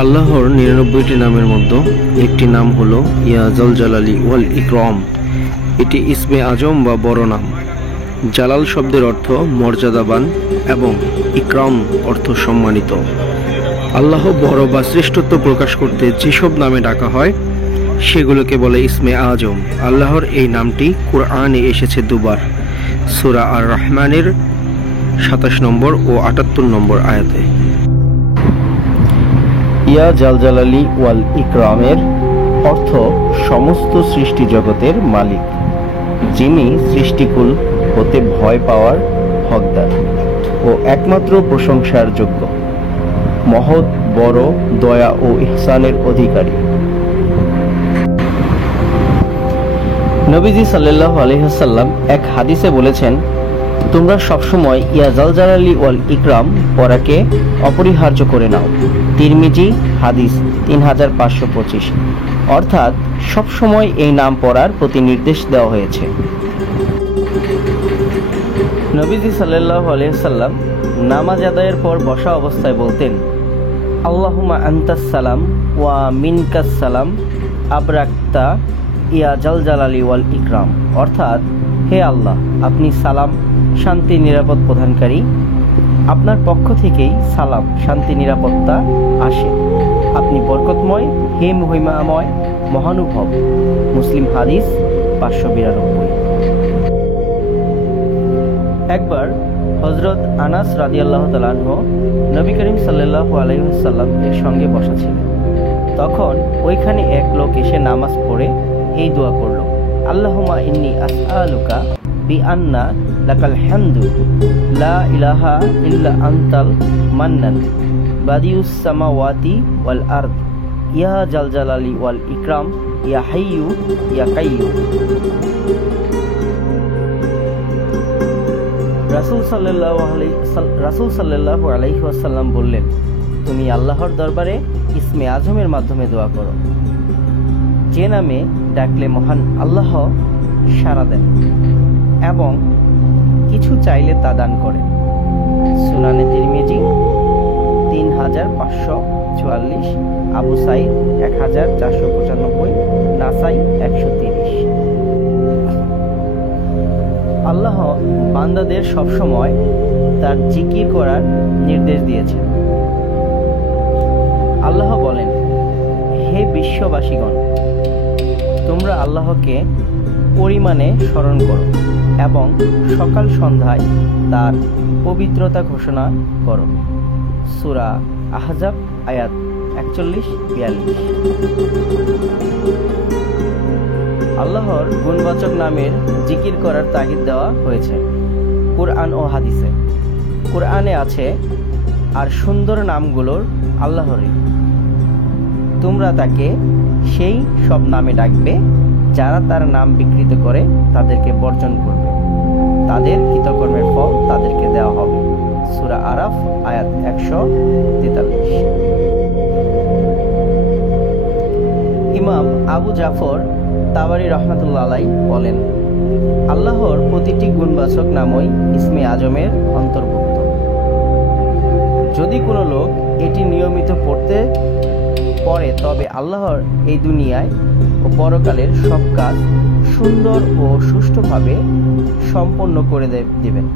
আল্লাহর ৯৯টি নামের মধ্যে একটি নাম হলো ইয়া জাল জালালি ওয়াল ইকরাম। এটি ইসমে আজম বা বড় নাম। জালাল শব্দের অর্থ মর্যাদাবান এবং ইকরাম অর্থ সম্মানিত। আল্লাহ বড় বা শ্রেষ্ঠত্ব প্রকাশ করতে যেসব নামে ডাকা হয় সেগুলোকে বলে ইসমে আজম। আল্লাহর এই নামটি কুরআনে এসেছে দুবার, সূরা আর রহমানের ২৭ নম্বর ও ৭৮ নম্বর আয়াতে। ইয়া জাল জালালি ওয়াল ইকরামের অর্থ সমস্ত সৃষ্টি জগতের মালিক, যিনি সৃষ্টিকুল হতে ভয় পাওয়ার হকদার ও একমাত্র প্রশংসার যোগ্য, মহৎ বড় দয়া ও ইহসানের অধিকারী। নবীজি সাল্লাল্লাহু আলাইহি ওয়াসাল্লাম এক হাদিসে বলেছেন, তোমরা সবসময় ইয়া জাল জালালি ওয়াল ইকরাম পড়াকে অপরিহার্য করে নাও। তিরমিজি হাদিস ৩৫২৫। অর্থাৎ সবসময় এই নাম পড়ার প্রতি নির্দেশ দেওয়া হয়েছে। নবীজি সাল্লাল্লাহু আলাইহি ওয়াসাল্লাম নামাজ আদায়ের পর বসা অবস্থায় বলতেন, আল্লাহুম্মা আনতাস সালাম ওয়া মিনকাস সালাম আবরাকতা ইয়া জাল জালালি ওয়াল ইকরাম। অর্থাৎ, হে আল্লাহ, আপনি সালাম শান্তি নিরাপদ প্রদানকারী, আপনার পক্ষ থেকেই সালাম শান্তি নিরাপত্তা আসে, আপনি বরকতময়, হে মহিমাময় মহানুভব। মুসলিম হাদিস ৫৯২। একবার হযরত আনাস রাদিয়াল্লাহু তাআলা আনহু নবী করিম সাল্লাল্লাহু আলাইহি ওয়াসাল্লাম এর সঙ্গে বসা ছিলেন। তখন ওইখানে এক লোক এসে নামাজ পড়ে এই দোয়া করল, আল্লাহুম্মা ইন্নী আসআলুকা বিআন্না লাকাল হামদু লা ইলাহা ইল্লা আনতাল মান্নান বাদিউস সামাওয়াতি ওয়াল আরদ ইয়া জাল জালালি ওয়াল ইকরাম ইয়া হাইয়্যু ইয়া কাইয়্যুম। রাসূল সাল্লাল্লাহু আলাইহি ওয়াসাল্লাম বললেন, তুমি আল্লাহর দরবারে ইসমে আজমের মাধ্যমে দোয়া করো, যে নামে ডাকলে মহান আল্লাহ সাড়া দেন এবং কিছু চাইলে তা দান করেন। সুনানে তিরমিজি ৩৫৪৪, আবু সাঈদ ১৪৯৫, নাসাই ১৩০। আল্লাহ বান্দাদের সবসময় তার জিকির করার নির্দেশ দিয়েছেন। আল্লাহ বলেন, হে বিশ্ববাসীগণ, তোমরা আল্লাহকে পরিমাণে স্মরণ করো এবং সকাল সন্ধ্যায় তার পবিত্রতা ঘোষণা করো। সূরা আহজাব আয়াত ৪১-৪২। আল্লাহর গুণবাচক নামের জিকির করার তাগিদ দেওয়া হয়েছে কুরআন ও হাদিসে। কুরআনে আছে, আর সুন্দর নামগুলোর আল্লাহরই, তোমরা তাকে সেই সব নামে ডাকবে যারা তার নাম বিকৃত করে তাদেরকে বর্জন করবে, তাদের কৃতকর্মের ফল তাদেরকে দেওয়া হবে। সূরা আরাফ আয়াত ১৪৩। ইমাম আবু জাফর তাবারি রাহমাতুল্লাহ আলাইহি বলেন, আল্লাহর প্রতিটি গুণবাচক নামই ইসমে আজমের অন্তর্ভুক্ত। যদি কোনো লোক এটি নিয়মিত পড়ে তবে আল্লাহর এই দুনিয়ায় ও পরকালের সব কাজ সুন্দর ও সুষ্ঠুভাবে সম্পন্ন করে দিবেন।